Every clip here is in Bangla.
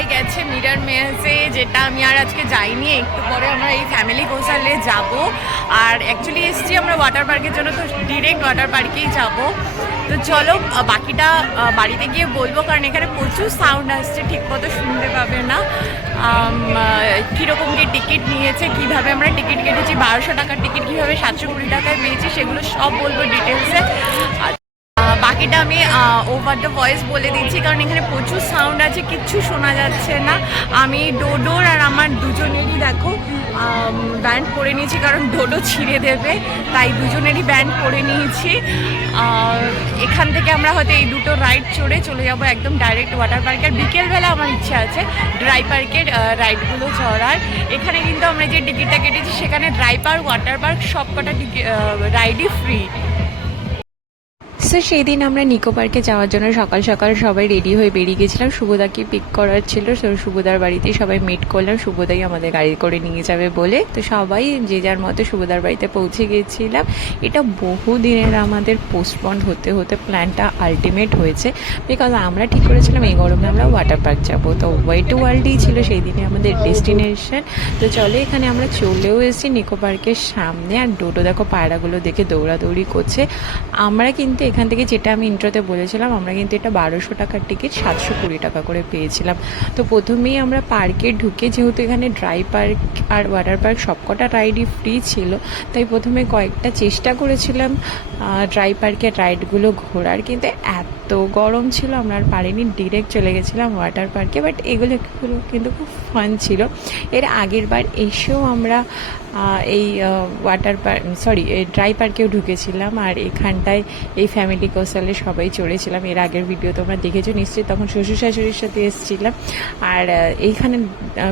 সবাই গেছে মিরর মেলসে, যেটা আমি আর আজকে যাইনি। একটু পরে আমরা এই ফ্যামিলি গোসালে যাব। আর অ্যাকচুয়ালি এসছি আমরা ওয়াটার পার্কের জন্য, তো ডিরেক্ট ওয়াটার পার্কেই যাব। তো চলো বাকিটা বাড়িতে গিয়ে বলবো, কারণ এখানে প্রচুর সাউন্ড আসছে, ঠিক মতো শুনতে পাবে না। কীরকম কি টিকিট নিয়েছে, কীভাবে আমরা টিকিট কেটেছি, 1200 টাকার টিকিট কীভাবে 720 টাকায় পেয়েছি, সেগুলো সব বলবো ডিটেলসে। বাকিটা আমি ওভার দ্য ভয়েস বলে দিচ্ছি, কারণ এখানে প্রচুর সাউন্ড আছে, কিচ্ছু শোনা যাচ্ছে না। আমি ডোডোর আর আমার দুজনেরই দেখো ব্যান্ড পরে নিয়েছি, কারণ ডোডো ছিঁড়ে দেবে, তাই দুজনেরই ব্যান্ড পরে নিয়েছি। এখান থেকে আমরা হয়তো এই দুটো রাইড চড়ে চলে যাব একদম ডাইরেক্ট ওয়াটার পার্কে। আর বিকেলবেলা আমার ইচ্ছা আছে ড্রাই পার্কের রাইডগুলো চড়ার। এখানে কিন্তু আমরা যে টিকিটটা কেটেছি সেখানে ড্রাই পার্ক, ওয়াটার পার্ক সব কটা রাইডই ফ্রি। সো সেই দিন আমরা নিকো পার্কে যাওয়ার জন্য সকাল সকাল সবাই রেডি হয়ে বেরিয়ে গেছিলাম। শুভদাকে পিক করার ছিল, তো শুভদার বাড়িতেই সবাই মিট করলাম। শুভদাই আমাদের গাড়ি করে নিয়ে যাবে বলে, তো সবাই যে যার মতো শুভদার বাড়িতে পৌঁছে গিয়েছিলাম। এটা বহু দিনের আমাদের পোস্টপন্ড হতে হতে প্ল্যানটা আলটিমেট হয়েছে, বিকজ আমরা ঠিক করেছিলাম এই গরমে আমরা ওয়াটার পার্ক যাবো। তো ওয়াই টু ওয়ার্ল্ডই ছিল সেই দিনে আমাদের ডেস্টিনেশন। তো চলো এখানে আমরা চলেও এসেছি নিকো পার্কের সামনে। আর ডোডো দেখো পায়রাগুলো দেখে দৌড়াদৌড়ি করছে। আমরা কিন্তু এখান থেকে, যেটা আমি ইন্ট্রোতে বলেছিলাম, আমরা কিন্তু এটা 1200 টাকার টিকিট 720 টাকা করে পেয়েছিলাম। তো প্রথমেই আমরা পার্কে ঢুকে, যেহেতু এখানে ড্রাই পার্ক আর ওয়াটার পার্ক সবকটা রাইডই ফ্রি ছিল, তাই প্রথমে কয়েকটা চেষ্টা করেছিলাম ড্রাই পার্কের রাইডগুলো ঘোরার, কিন্তু এত গরম ছিল আমরা আর পারিনি। ডিরেক্ট চলে গেছিলাম ওয়াটার পার্কে। বাট এগুলো কিন্তু খুব ফান ছিল। এর আগের বার এসেও আমরা এই ওয়াটার পার্ক এই ড্রাই পার্কেও ঢুকেছিলাম। আর এখানটায় এই ফ্যামিলি কোসালে সবাই চড়েছিলাম। এর আগের ভিডিও তোমরা দেখেছো নিশ্চয়ই, তখন শ্বশুর শাশুড়ির সাথে এসেছিলাম। আর এইখানে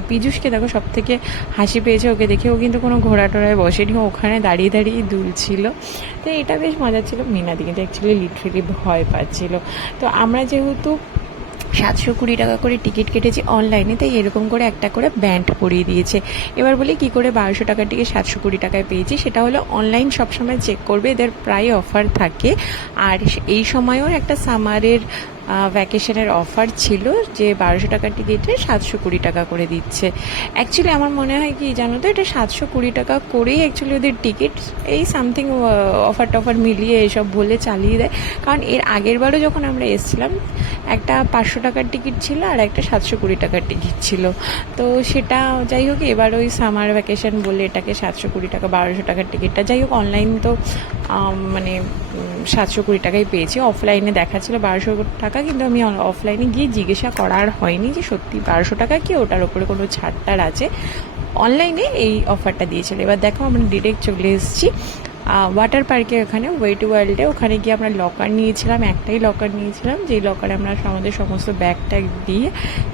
পীযূষকে দেখো সব থেকে হাসি পেয়েছে ওকে দেখে। ও কিন্তু কোনো ঘোড়া টোড়ায় বসেনি, ওখানে দাঁড়িয়ে দাঁড়িয়ে দুলছিল। তো এটা বেশ মজা ছিল। মিনাদি কিন্তু অ্যাকচুয়ালি লিটারেলি ভয় পাচ্ছিল। তো আমরা যেহেতু 720 টাকা করে টিকিট কেটেছি অনলাইনে, তাই এরকম করে একটা করে ব্যান্ড পরিয়ে দিয়েছে। এবার বলি কী করে 1200 টাকার টিকিট 720 টাকায় পেয়েছি। সেটা হলো অনলাইন সবসময় চেক করবে, এদের প্রায় অফার থাকে। আর এই সময়ও একটা সামারের ভ্যাকেশনের অফার ছিল, যে 1200 টাকার টিকিটে 720 টাকা করে দিচ্ছে। অ্যাকচুয়ালি আমার মনে হয় কি জানো তো, এটা 720 টাকা করেই অ্যাকচুয়ালি ওদের টিকিট এই সামথিং অফার টফার মিলিয়ে এসব বলে চালিয়ে দেয়। কারণ এর আগের বারও যখন আমরা এসেছিলাম, একটা 500 টাকার টিকিট ছিল আর একটা 720 টাকার টিকিট ছিল। তো সেটা যাই হোক, এবার ওই সামার ভ্যাকেশন বলে এটাকে 720 টাকা, 1200 টাকার টিকিটটা যাই হোক অনলাইন তো মানে 720 টাকায় পেয়েছি। অফলাইনে দেখাচ্ছিল 1200 টাকা, কিন্তু আমি অফলাইনে গিয়ে জিজ্ঞাসা করার হয়নি যে সত্যি 1200 টাকা কি ওটার ওপরে কোনো ছাড়টার আছে। অনলাইনে এই অফারটা দিয়েছিল। এবার দেখো আমরা ডিরেক্ট চলে এসেছি ওয়াটার পার্কে, ওখানে ওয়ে টু ওয়ার্ল্ডে। ওখানে গিয়ে আমরা লকার নিয়েছিলাম, একটাই লকার নিয়েছিলাম, যেই লকারে আমরা আমাদের সমস্ত ব্যাগ ট্যাগ দিয়ে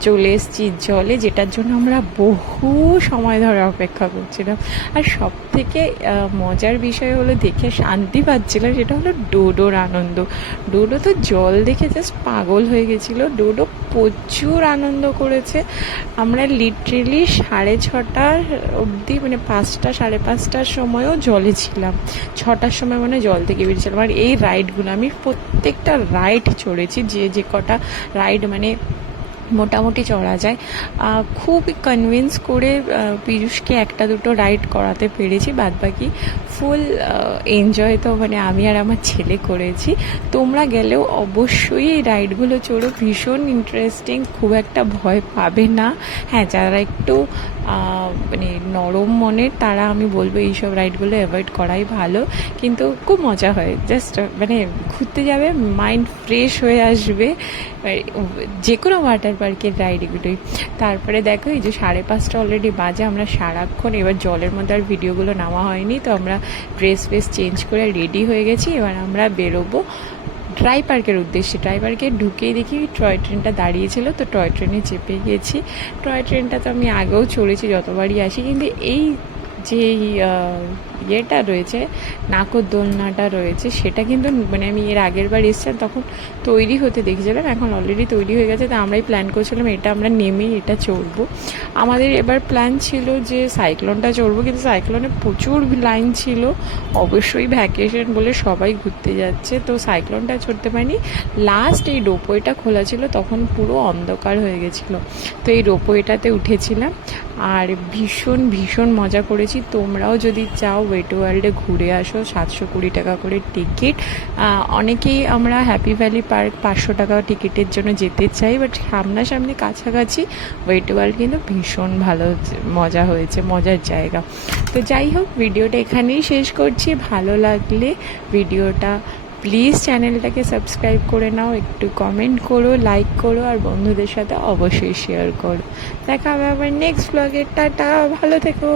চলে এসেছি জলে, যেটার জন্য আমরা বহু সময় ধরে অপেক্ষা করছিলাম। আর সব থেকে মজার বিষয় হলো, দেখে শান্তি পাচ্ছিলাম, সেটা হলো ডোডোর আনন্দ। ডোডো তো জল দেখে জাস্ট পাগল হয়ে গেছিলো। ডোডো প্রচুর আনন্দ করেছে। আমরা লিটারেলি 6:30 অবধি, মানে 5টা 5:30টার সময়ও জলে ছিলাম। 6টার সময় মানে জল থেকে বেরিয়েছিলাম। আর এই রাইডগুলো আমি প্রত্যেকটা রাইড চড়েছি, যে কটা রাইড মানে মোটামুটি চড়া যায়। খুবই কনভিন্স করে পীযূষকে একটা দুটো রাইড করাতে পেরেছি, বাদবাকি ফুল এনজয় তো মানে আমি আর আমার ছেলে করেছি। তোমরা গেলেও অবশ্যই এই রাইডগুলো চড়ো, ভীষণ ইন্টারেস্টিং, খুব একটা ভয় পাবে না। হ্যাঁ, যারা একটু মানে নরম মনের, তারা আমি বলবো এইসব রাইডগুলো অ্যাভয়েড করাই ভালো, কিন্তু খুব মজা হয়। জাস্ট মানে ঘুরতে যাবে, মাইন্ড ফ্রেশ হয়ে আসবে, যে কোনো ওয়াটার পার্কের রাইডগুলোই। তারপরে দেখো এই যে 5:30 অলরেডি বাজে, আমরা সারাক্ষণ এবার জলের মধ্যে আর ভিডিওগুলো নেওয়া হয়নি, তো আমরা ড্রেস ফ্রেস চেঞ্জ করে রেডি হয়ে গেছি। এবার আমরা বেরোবো ড্রাই পার্কের উদ্দেশ্যে। ড্রাই পার্কে ঢুকেই দেখি টয় ট্রেনটা দাঁড়িয়েছিল, তো টয় ট্রেনে চেপে গেছি। টয় ট্রেনটা তো আমি আগেও চড়েছি, যতবারই আসি, কিন্তু এই যে ইয়েটা রয়েছে, নাগরদোলনাটা রয়েছে, সেটা কিন্তু মানে আমি এর আগের বার এসেছিলাম তখন তৈরি হতে দেখেছিলাম, এখন অলরেডি তৈরি হয়ে গেছে। তো আমরাই প্ল্যান করছিলাম এটা আমরা নেমেই এটা চড়বো। আমাদের এবার প্ল্যান ছিল যে সাইক্লোনটা চড়বো, কিন্তু সাইক্লোনে প্রচুর লাইন ছিল, অবশ্যই ভ্যাকেশন বলে সবাই ঘুরতে যাচ্ছে, তো সাইক্লোনটা চড়তে পারিনি। লাস্ট এই রোপওয়েটা খোলা ছিল, তখন পুরো অন্ধকার হয়ে গেছিলো, তো এই রোপওয়েটাতে উঠেছিলাম আর ভীষণ ভীষণ মজা করেছি। তোমরাও যদি চাও ওয়েট ওয়ার্ল্ডে ঘুরে আসো, 720 টাকা করে টিকিট। অনেকেই আমরা হ্যাপি ভ্যালি পার্ক 500 টাকা টিকিটের জন্য যেতে চাই, বাট সামনাসামনি কাছাকাছি ওয়েট ওয়ার্ল্ড কিন্তু ভীষণ ভালো মজা হয়েছে, মজার জায়গা। তো যাই হোক, ভিডিওটা এখানেই শেষ করছি। ভালো লাগলে ভিডিওটা প্লিজ চ্যানেলটাকে সাবস্ক্রাইব করে নাও, একটু কমেন্ট করো, লাইক করো, আর বন্ধুদের সাথে অবশ্যই শেয়ার করো। দেখা হবে আবার নেক্সট ব্লগে। টাটা, ভালো থেকো।